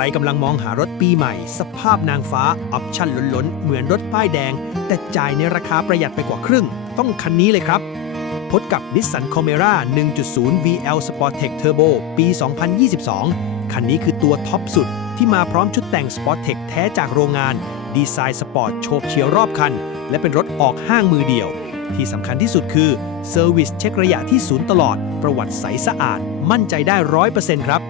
รกำลังมองหารถปีใหม่ สภาพนางฟ้าออปชั่นล้นๆ เหมือนรถป้ายแดง แต่จ่ายในราคาประหยัดไปกว่าครึ่ง ต้องคันนี้เลยครับ พบกับ Nissan c o m e r a 1.0 VL Sporttech Turbo ปี 2022 คันนี้คือตัวท็อปสุดที่มาพร้อมชุดแต่ง Sportec แท้จากโรงงาน ดีไซน์สปอร์ตโฉบเฉียวรอบคัน และเป็นรถออกห้างมือเดียว ที่สำคัญที่สุดคือเซอร์วิสเช็คระยะที่ศูนย์ตลอดประวัติใสสะอาด มั่นใจได้100%ครับ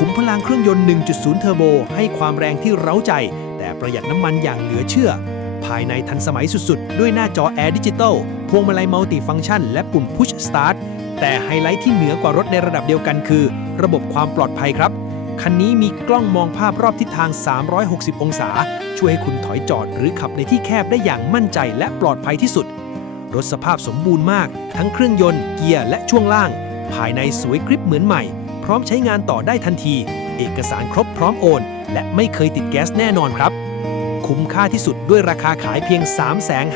ขุมพลังเครื่องยนต์ 1.0 เทอร์โบ ให้ความแรงที่เร้าใจ แต่ประหยัดน้ำมันอย่างเหลือเชื่อ ภายในทันสมัยสุดๆ ด้วยหน้าจอแอร์ดิจิตอลพวงมาลัยมัลติฟังก์ชัน และปุ่ม Push Start แต่ไฮไลท์ที่เหนือกว่ารถในระดับเดียวกันคือ ระบบความปลอดภัยครับ คันนี้มีกล้องมองภาพรอบทิศทาง 360 องศา ช่วยให้คุณถอยจอดหรือขับในที่แคบได้อย่างมั่นใจและปลอดภัยที่สุด รถสภาพสมบูรณ์มาก ทั้งเครื่องยนต์ เกียร์และช่วงล่าง ภายในสวยกริบเหมือนใหม่ ร้อมใช้งานต่อได้ทันที เอกสารครบพร้อมโอน และไม่เคยติดแก๊สแน่นอนครับ คุ้มค่าที่สุดด้วยราคาขายเพียง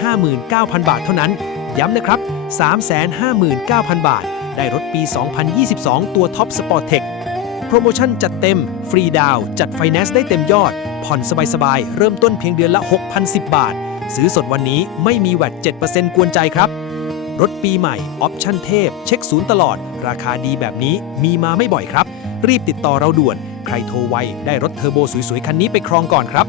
359,000 บาทเท่านั้น ย้ำนะครับ 359,000 บาท ได้รถปี 2022 ตัวท็อปสปอร์ตเทคโปรโมชั่นจัดเต็ม ฟรีดาวน์จัดไฟแนนซ์ได้เต็มยอด ผ่อนสบายๆ เริ่มต้นเพียงเดือนละ 6,010 บาท ซื้อสดวันนี้ไม่มีแวด7%กวนใจครับ รถปีใหม่ ออปชั่นเทพ เช็คศูนย์ตลอด ราคาดีแบบนี้มีมาไม่บ่อยครับ รีบติดต่อเราด่วน ใครโทรไวได้รถเทอร์โบสวยๆ คันนี้ไปครองก่อนครับ